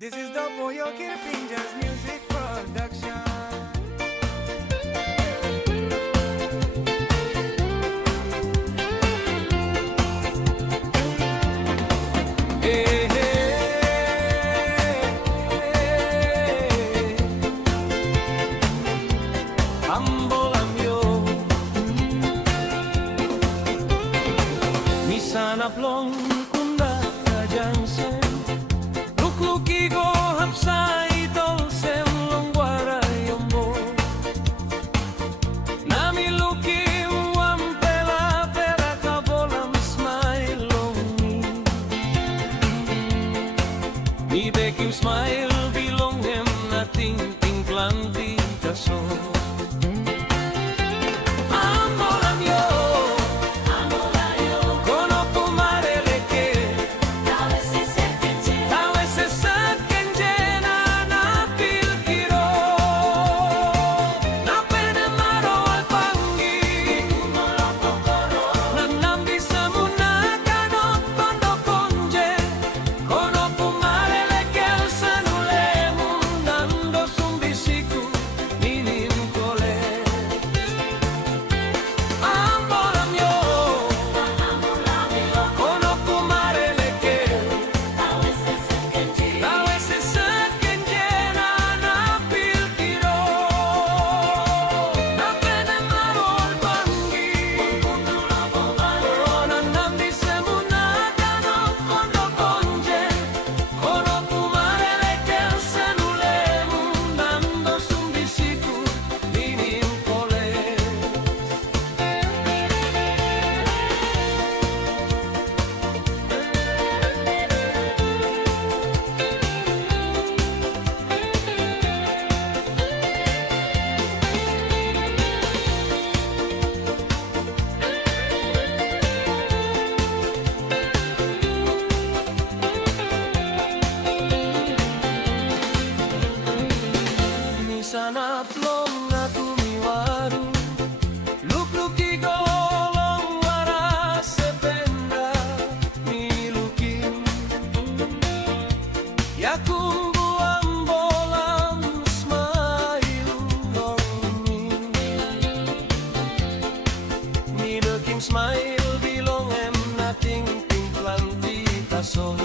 This is the Papua Fingers Music Production. Hey, hey, Ambolam Yoh, Misana plong kunda kajansen. Lukigo hapsai dolcem longwara yombo Nami luki wampela pera kabolam smile longi Mi bekim smile bilong hem na ting ting planti kaso Ambolam Yoh, kono pumareleke Sana plong na tumiwaru Luk-luki golong wara sependa milukin Yakumbu ambolam smile longi Mi bekim smile bilong em na ting ting planti kason